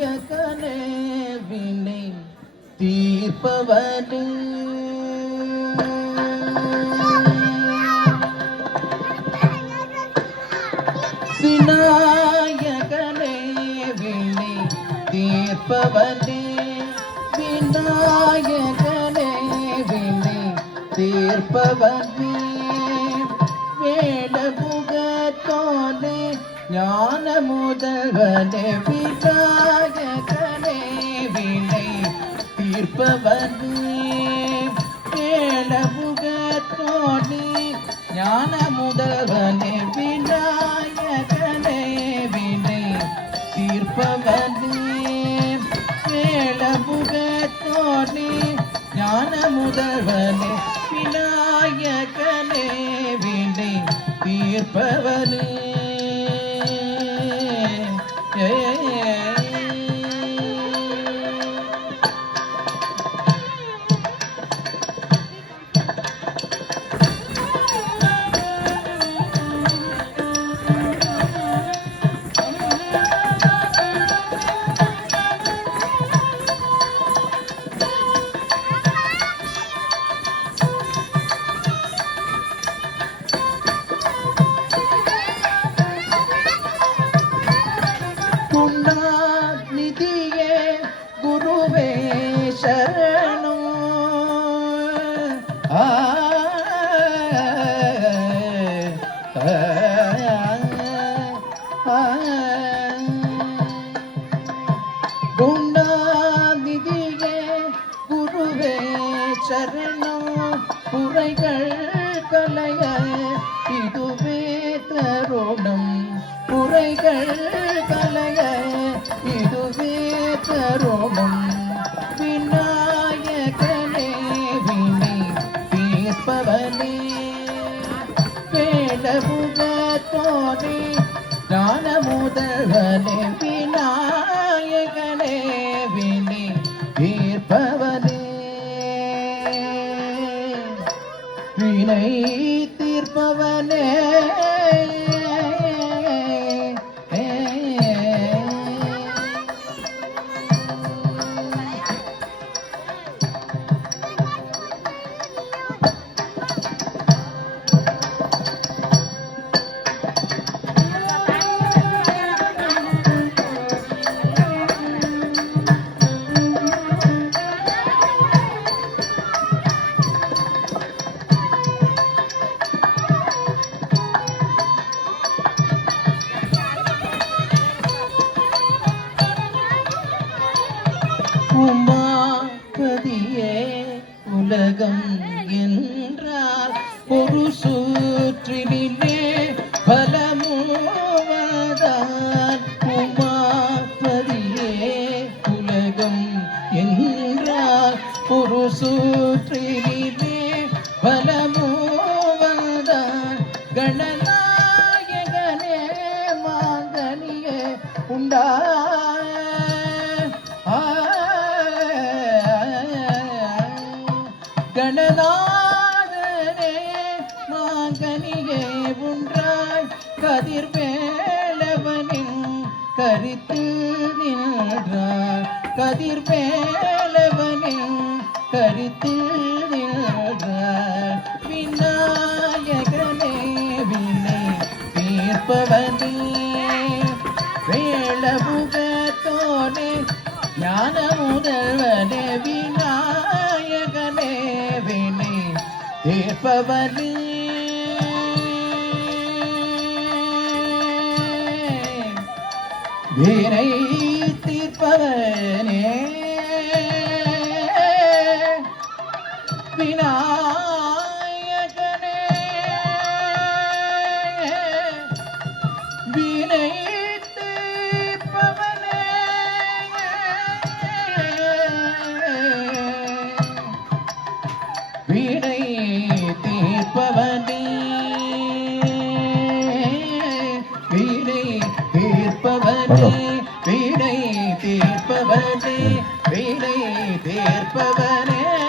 கனவினை வினை தீர்ப்பவனே. விநாயகனே வினை தீர்ப்பவனே. விநாயகனே வினை தீர்ப்பவனே. வேடமுகத்தோனே ஞான முதல்வனே விநாயகனே வினை தீர்ப்பவனே வேடமுகத்தோனே ஞான முதல்வனே விநாயகனே வினை தீர்ப்பவனே வேடமுகத்தோனே ஞான முதல்வனே விநாயகனே வினை தீர்ப்பவனே சரணம் ஆ, ஆ, குருவே சரணம் குறைகள் கலைய இதுவே தருணம் குறைகள் கலைய இதுவே தருணம் தீர்ப்பவனே. வினை தீர்ப்பவனே. உமா கதியே உலகம் என்றால் ஒரு சூற்றினிலே உமா கதியே உலகம் என்றால் ஒரு சூற்றினிலே பலமூவதால் கணநாயகனே மாங்கனியே உண்டா மாங்கனியே உன்றாய் கதிர் வேலவனின் கரித்து நின்றாய். கதிர் வேலவனின் கரித்து நின்றாய். விநாயகனே வினை தீர்ப்பவனே வேளமுகத்தோனே ஞான முதல்வனே விநாயகனே வினை தீர்ப்பவனே. வீணை தீர்ப்பவனே. விநாயகனே. வீணை தீர்ப்பவனே. வினை தீர்ப்பவனே. தீர்ப்பவனே வீணை தீர்ப்பவனே வீணை தீர்ப்பவனே.